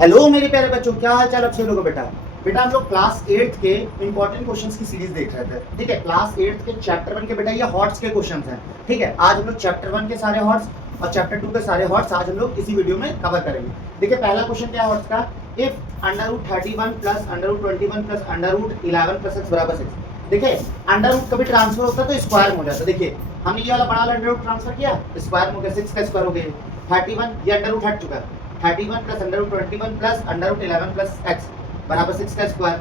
Hello मेरे प्यारे बच्चों, क्या हाल चाल आप सभी लोगों बेटा। बेटा हम लोग क्लास 8th के इंपॉर्टेंट क्वेश्चंस की सीरीज देख रहे थे। ठीक है, क्लास 8th के चैप्टर 1 के बेटा ये हॉट्स के क्वेश्चंस हैं। ठीक है, आज हम लोग चैप्टर 1 के सारे हॉट्स और चैप्टर 2 के सारे हॉट्स आज हम लोग इसी वीडियो में कवर करेंगे। देखिए पहला क्वेश्चन क्या है हॉट्स का, if √31 plus √21 plus √11 plus x बराबर 6। देखिए अंडर रूट कभी ट्रांसफर होता है तो स्क्वायर में हो जाता है। देखिए हमने ये वाला बड़ा वाला अंडर रूट ट्रांसफर किया, स्क्वायर में हो गया, 6 का स्क्वायर हो गया, 31 ये अंडर रूट हट चुका है, 31 प्लस √21 प्लस √11 प्लस x बराबर 6 का स्क्वायर,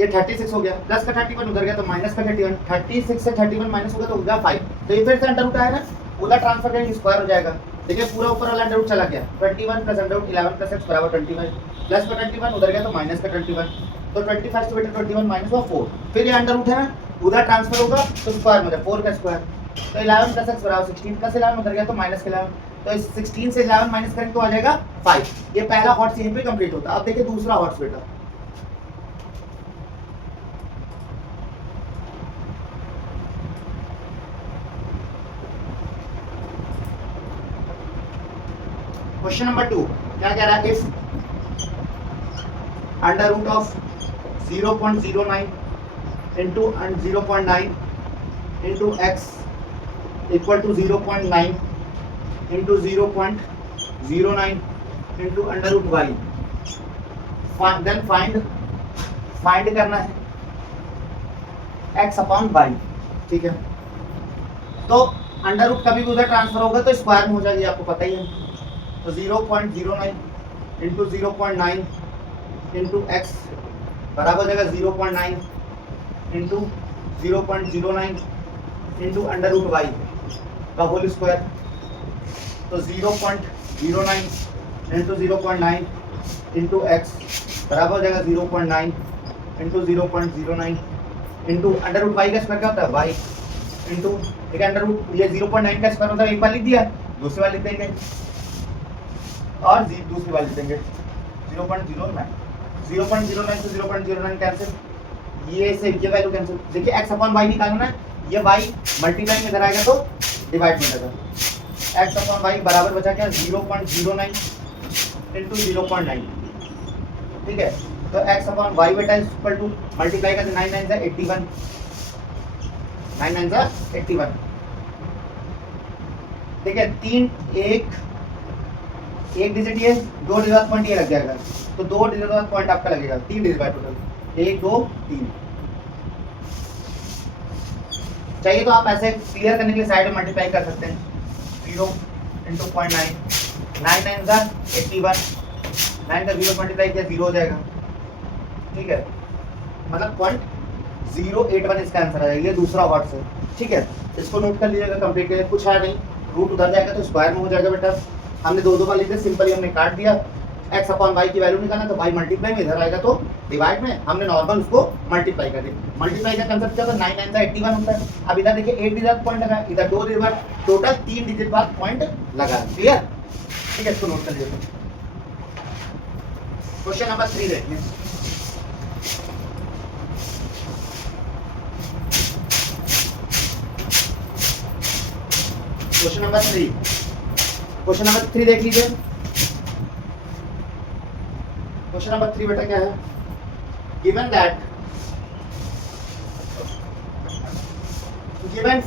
ये 36 हो गया, प्लस का 31 उधर गया तो माइनस का 31, 36 से 31 माइनस होगा तो होगा 5, तो ये फिर से अंडर रूट आया ना, उधर ट्रांसफर करेंगे स्क्वायर हो जाएगा। देखिए पूरा ऊपर वाला अंडर रूट चला गया, 21 प्लस √11 प्लस x बराबर 25, प्लस का 31 उधर गया तो माइनस का 21, तो 25 से बेटा 21 माइनस हुआ 4, फिर ये अंडर रूट है ना, उधर ट्रांसफर होगा तो स्क्वायर में 4 का स्क्वायर, तो 11 प्लस x बराबर 16, प्लस 11 उधर गया तो माइनस का 11, तो इस 16 से 11 माइनस करेंगे तो आ जाएगा 5। ये पहला हॉट्स यहीं पे कंप्लीट होता है। अब देखिए दूसरा हॉट्स बेटा, क्वेश्चन नंबर 2 क्या कह रहा है, if under root of 0.09 into 0.9 into x equal to 0.9 into 0.09 into under root y, then find करना है x अपॉन वाई। ठीक है, तो अंडर रूट कभी भी उधर ट्रांसफर होगा तो स्क्वायर में हो जाएगी, आपको पता ही है, तो 0.09 इंटू 0.9 इंटू एक्स बराबर हो जाएगा 0.9 into 0.09 into under root y का होल स्क्वायर, तो 0.09 इंटू 0.9 इंटू एक्स बराबर हो जाएगा 0.9 into 0.09 into under root y का स्क्वायर क्या होता है वाई इंटू, ठीक है, अंडर रूट ये 0.9 का स्क्वायर मतलब एक बार लिख दिया, दूसरी बार लिख देंगे और दूसरी बार लिख देंगे 0.09 से 0.09 कैंसिल, ये से ये वैल्यू कैंसिल। देखिए x अपॉन वाई निकालना है, ये y मल्टीप्लाई में इधर आएगा तो डिवाइड में जाएगा, x अपॉन वाई बराबर बचा क्या 0.09 इंटू 0.9। ठीक है, तो x अपॉन वाई बेटा इक्वल टू मल्टीप्लाई करते 9 9 से 81, 9 9 से 81। ठीक है, एक डिजिट ये, 2 डिजिट पॉइंट ये लग जाएगा, तो 2 डिजिट पॉइंट आपका लगेगा, 3 डिजिट बाय टोटल 1 2 3 चाहिए तो आप ऐसे क्लियर करने के लिए साइड में मल्टीप्लाई कर सकते हैं, 0 इंटू 0.9, 9 9 का 81, 9 का 0 मल्टीप्लाई किया 0 हो जाएगा। ठीक है, मतलब 0.081 इसका आंसर आ जाएगा, ये दूसरा वर्ड है। ठीक है, इसको नोट कर लीजिएगा, कंप्लीट करिए, कुछ है नहीं, रूट उधर जाएगा तो स्क्वायर में हो जाएगा बेटा, हमने दो बार लिखे, सिंपली हमने काट दिया, x अपॉन वाई की वैल्यू निकालना तो y मल्टीप्लाई में इधर आएगा तो डिवाइड में हमने नॉर्मल उसको मल्टीप्लाई कर दिया। मल्टीप्लाई का कंसेप्ट क्या होता है, 9 9 का 81 होता है। अब इधर देखिए 1 डिजिट पॉइंट लगा, इधर 2 डिजिट बाद टोटल 3 डिजिट बाद पॉइंट लगा, क्लियर। ठीक है, इसको नोट कर लीजिए। क्वेश्चन नंबर 3 देखिए, क्वेश्चन नंबर 3 देख लीजिए। क्वेश्चन नंबर 3 बेटा क्या है, गिवन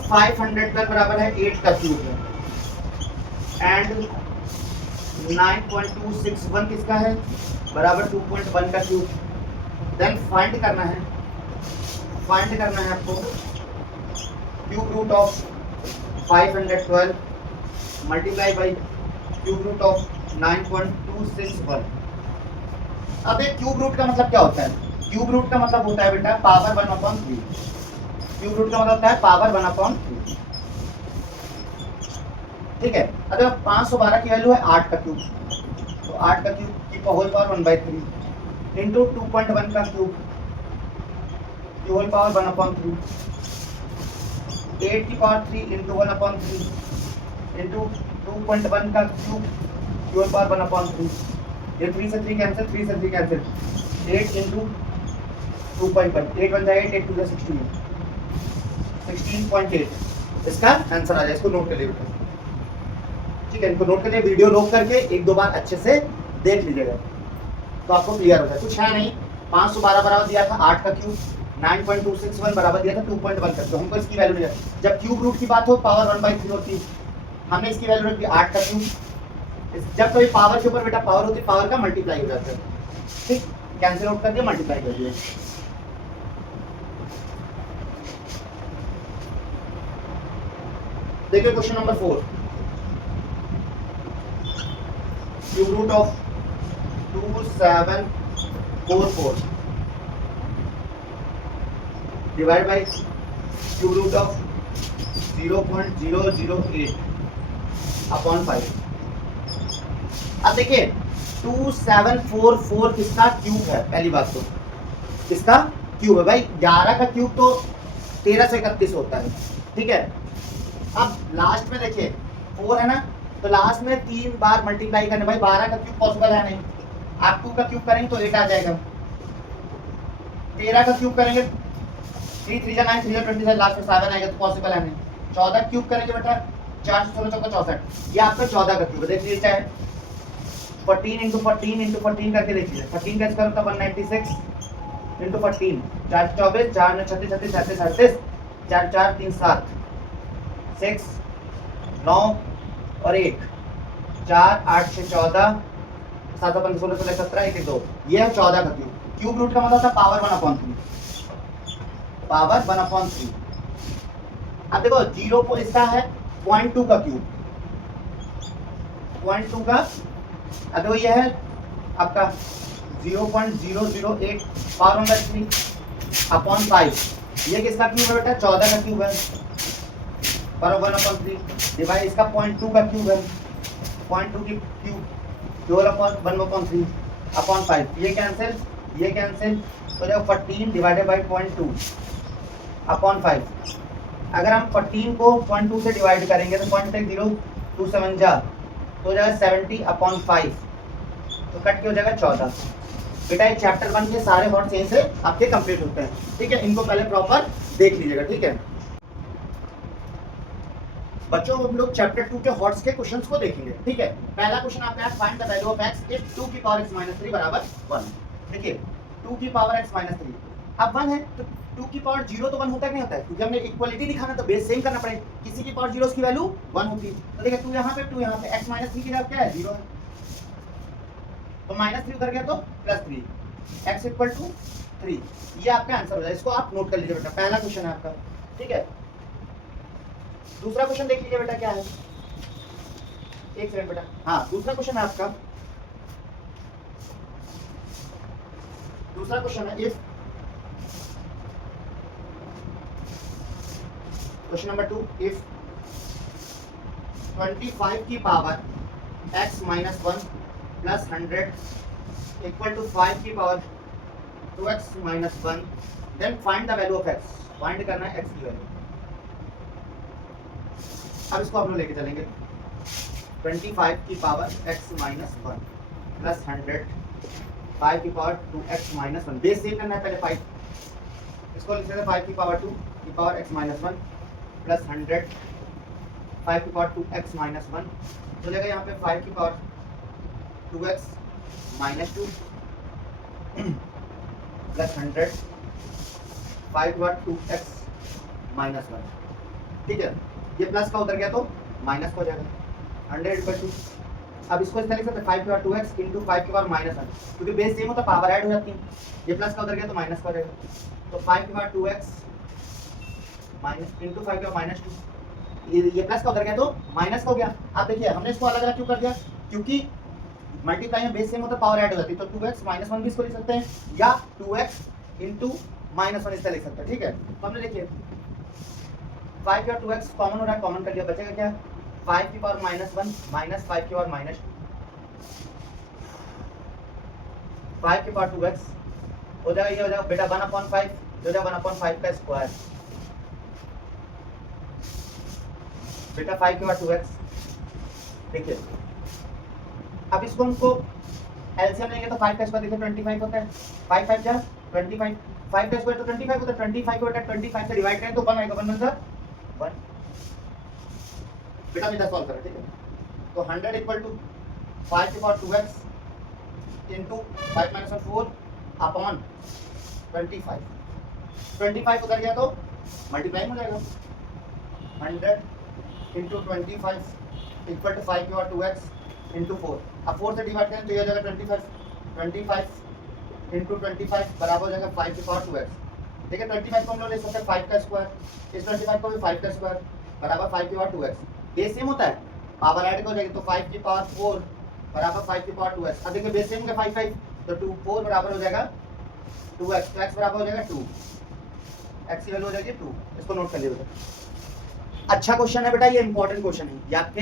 500 का बराबर है 8 का क्यूब है एंड 9.261 किसका है बराबर 2.1 का क्यूब, देन फाइंड करना है आपको cube root of 512 multiply by cube root of 9.261। अब एक क्यूब रूट का मतलब क्या होता है, क्यूब रूट का मतलब होता है बेटा पावर 1/3, क्यूब रूट का मतलब होता है पावर 1/3। ठीक है, अगर 512 की वैल्यू है 8 का क्यूब, तो 8 का क्यूब की होल पावर 1/3 इंटू 2.1 का क्यूब की होल पावर 1/3, 8 की पावर 3 इंटू 1/3 इंटू 2.1 का क्यूब की होल पावर 1/3, ये 3 से 3 कैंसिल, 3 से 3 कैंसिल, 8 इंटू 2.1, 8 1 8 8 2 16, 16.8 इसका आंसर आ जाए। इसको नोट कर लिए बेटा, ठीक है, इनको नोट कर लिए, वीडियो रोक करके एक दो बार अच्छे से देख लीजिएगा तो आपको क्लियर हो जाए। कुछ है नहीं, 512 बराबर दिया था 8 का क्यूब, 9.261 बराबर दिया था 2.1 करके, हमको इसकी वैल्यू नहीं है। जब क्यूब रूट की बात हो पावर 1/3 होती है, हमने इसकी वैल्यू रख दी 8 का क्यूब। जब कभी पावर के ऊपर बेटा पावर होती है, पावर का मल्टीप्लाई हो जाता है, ठीक, कैंसिल आउट कर दिया, मल्टीप्लाई कर दिया। देखिए question number 4, cube root of 2744 divide by cube root of 0.008 upon 5। अब देखिए 2744 किसका क्यूब है, पहली बात तो किसका क्यूब है भाई, 11 का क्यूब तो 1331 होता है, ठीक है। अब लास्ट में देखिए 4 है ना, तो लास्ट में 3 बार मल्टीप्लाई करने, भाई 12 का क्यूब पॉसिबल है नहीं, आप 2 का क्यूब करेंगे तो 8 आ जाएगा, 13 का क्यूब करेंगे 3 3 जा 9 3 जा 27, लास्ट में 7 आएगा तो पॉसिबल है नहीं। 14 क्यूब करेंगे बेटा 4 16 चौका 64, ये आपका 14 का क्यूब है। देख लीजिए चाहे 14 इंटू 14 करके देख लीजिए, 13 का स्क्वायर होता है 196 इंटू 14, 4 24, 4 9 36 37 37 38, 4 4 3 7 6 9 और 1 4 8 6 14 7 5 16 16 17 1 2, ये है 14 का क्यूब। क्यूब रूट का मतलब था पावर 1/3, पावर 1/3। अब देखो 0 को इसका है 0.2 का क्यूब, 0.2 का, अब देखो ये है आपका 0.008 पावर 1/3 अपॉन 5, ये किसका क्यूब है बेटा, 14 का क्यूब है, पर 1/3 डिवाइड इसका 0.2 का क्यूब है, 0.2 की क्यूब 1/3 अपॉन 5, ये कैंसिल तो जब 14 डिवाइडेड बाई 0.2 अपॉन 5, अगर हम 14 को 0.2 से डिवाइड करेंगे तो 0.0 2 7 जा तो हो जाएगा 70 अपॉन 5, तो कट के हो जाएगा 14। बेटा ये चैप्टर 1 के सारे हॉट्स यहीं से आपके कंप्लीट होते हैं, ठीक है, इनको पहले प्रॉपर देख लीजिएगा, ठीक है बच्चों। हम लोग चैप्टर 2 के हॉट्स के क्वेश्चंस को देखेंगे, ठीक है। पहला क्वेश्चन आपका है find the value of x if 2 की पावर x - 3 बराबर 1। देखिए 2 की पावर x - 3 अब 1 है तो 2 की पावर 0 तो 1 होता है, नहीं होता है, क्योंकि हमने इक्वलिटी दिखाना तो बेस सेम करना पड़ेगा, किसी की पावर 0 उसकी वैल्यू 1 होती है। तो देखिए 2 यहाँ पे x - 3 की जगह क्या है 0 है, तो -3 उधर गया तो +3, x = 3, ये आपका आंसर हो जाएगा। इसको आप नोट कर लीजिए बेटा, पहला क्वेश्चन है आपका, ठीक है। दूसरा क्वेश्चन देख लीजिए बेटा क्या है, एक सेकंड बेटा, हाँ दूसरा क्वेश्चन है आपका, दूसरा क्वेश्चन है इफ क्वेश्चन नंबर 2 इफ 25 की power x - 1 plus 100 equal to 5 की power 2x - 1, then find the value of x, find करना है x की वैल्यू। अब इसको हम लोग लेके चलेंगे 25 की पावर x - 1 प्लस 100 5 की पावर 2x - 1, बेस सेम करना है पहले 5, इसको लिख सकते हैं 5 की पावर 2 की पावर x - 1 प्लस 100 5 की पावर 2x - 1, तो जाएगा यहाँ पे 5 की पावर 2x - 2 प्लस 100 5 की पावर 2x - 1, ठीक है। ये प्लस का उधर गया तो माइनस हो जाएगा 100 = 2। अब इसको इस तरह लिख सकते हैं 5 की पावर 2x इंटू 5 की पावर -1, क्योंकि बेस सेम होता है पावर ऐड हो जाती है, ये प्लस का उधर गया तो माइनस का हो जाएगा, तो 5 की पावर 2x माइनस इंटू 5 की पावर -2, ये प्लस का उधर गया तो माइनस का हो गया। अब देखिए हमने इसको अलग अलग क्यों कर दिया, क्योंकि मल्टीप्लाई में बेस सेम होता है पावर ऐड हो जाती है, तो 2x - 1 भी इसको लिख सकते हैं, या 2x इंटू -1 इस तरह लिख सकते हैं, ठीक है। तो हमने देखिए 5 और 2x कॉमन हो रहा है, कॉमन कर लिया, बचेगा क्या 5 की पावर -1 माइनस 5 की पावर -2, 5 की पावर 2x हो जाएगा, ये हो जाएगा बेटा 1/5, जो जाएगा 1/5 का स्क्वायर, बेटा 5 की पावर 2x। देखिए अब इसको हमको एलसीएम लेंगे तो 5 का स्क्वायर देखिए 25 होता है, 5 5 जा 25, 5 का स्क्वायर तो 25 होता है, 25 को बेटा 25 से डिवाइड करें तो 1 आएगा, 1 1 बेटा बेटा सॉल्व करें, ठीक है। तो 100 = 5 की power 2x into 5 minus 4 upon 25 25 उधर गया तो मल्टीप्लाई हो जाएगा 100 इंटू 25 इक्वल टू 5 की पावर 2x इंटू 4 अब 4 से डिवाइड करें तो ये हो जाएगा 25 इंटू 25 बराबर हो जाएगा 5 की पावर 2x ठीक है 25 को हम लोग ले सकते हैं 5 का स्क्वायर इस 25 को भी 5 का स्क्वायर बराबर 5 की पावर 2x बेस सेम होता है पावर ऐड हो जाएगी तो 5 की पावर 4 बराबर 5 की पावर 2x अब देखिए बेस सेम का 5 तो 2 4 बराबर हो जाएगा 2x तो x बराबर हो जाएगा 2 x की वैल्यू हो जाएगी 2 इसको नोट कर लीजिए अच्छा क्वेश्चन है बेटा ये इंपॉर्टेंट क्वेश्चन है ये आपके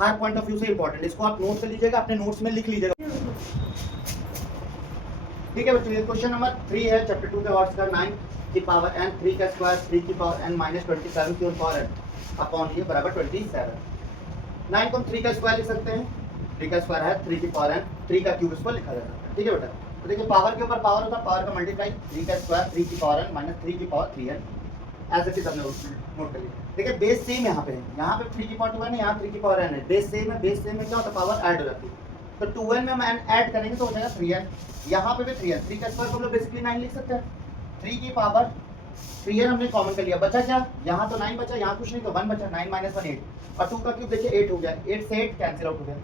हर पॉइंट ऑफ व्यू से इंपॉर्टेंट इसको आप नोट कर लीजिएगा अपने नोट्स में लिख लीजिएगा ठीक है बच्चों ये क्वेश्चन नंबर 3 है चैप्टर 2 के हॉट्स का 9 की पावर n 3 का स्क्वायर 3 की पावर n माइनस 27 की पावर n अपॉन ये बराबर 27 9 को हम 3 का स्क्वायर लिख सकते हैं 3 का स्क्वायर है 3 की पावर n 3 का क्यूब इसको लिखा जाता है ठीक है बेटा तो देखिए पावर के ऊपर पावर होता है पावर का मल्टीप्लाई 3 का स्क्वायर 3 की पावर n माइनस 3 की पावर 3n ऐसे चीज हमने नोट कर लिया देखिए बेस सेम यहाँ पे है यहाँ पे 3 की पावर 2n है यहाँ 3 की पावर n है बेस सेम है बेस सेम में क्या होता है पावर ऐड हो जाती है तो 2n में हम n ऐड करेंगे तो हो जाएगा 3n यहाँ पे भी 3n 3 का स्क्वायर को हम लोग बेसिकली 9 लिख सकते हैं 3 की पावर 3n हमने कॉमन कर लिया बचा क्या यहाँ तो 9 बचा यहाँ कुछ नहीं तो 1 बचा 9 माइनस 1 8 और 2 का क्यूब देखिए 8 हो गया 8 से 8 कैंसिल आउट हो गया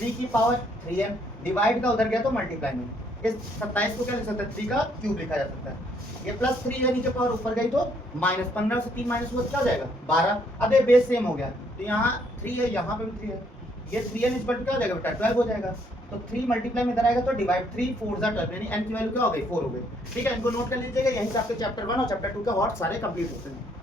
3 की पावर 3n डिवाइड का उधर गया तो मल्टीप्लाई में इस 27 को क्या लिख सकते हैं 3 का क्यूब लिखा जा सकता है ये प्लस 3 है नीचे पावर ऊपर गई तो माइनस 15 से 3 माइनस हुआ क्या हो जाएगा 12 अब ये बेस सेम हो गया तो यहाँ 3 है यहाँ पे भी 3 है ये 3n इक्वल टू क्या हो जाएगा बेटा 12 हो जाएगा तो 3 मल्टीप्लाई में इधर आएगा तो डिवाइड 3 4 जा 12 यानी n की वैल्यू क्या हो गई 4 हो गई ठीक है इनको नोट कर लीजिएगा यहीं से आपके चैप्टर 1 और चैप्टर 2 के हॉट सारे कंप्लीट होते हैं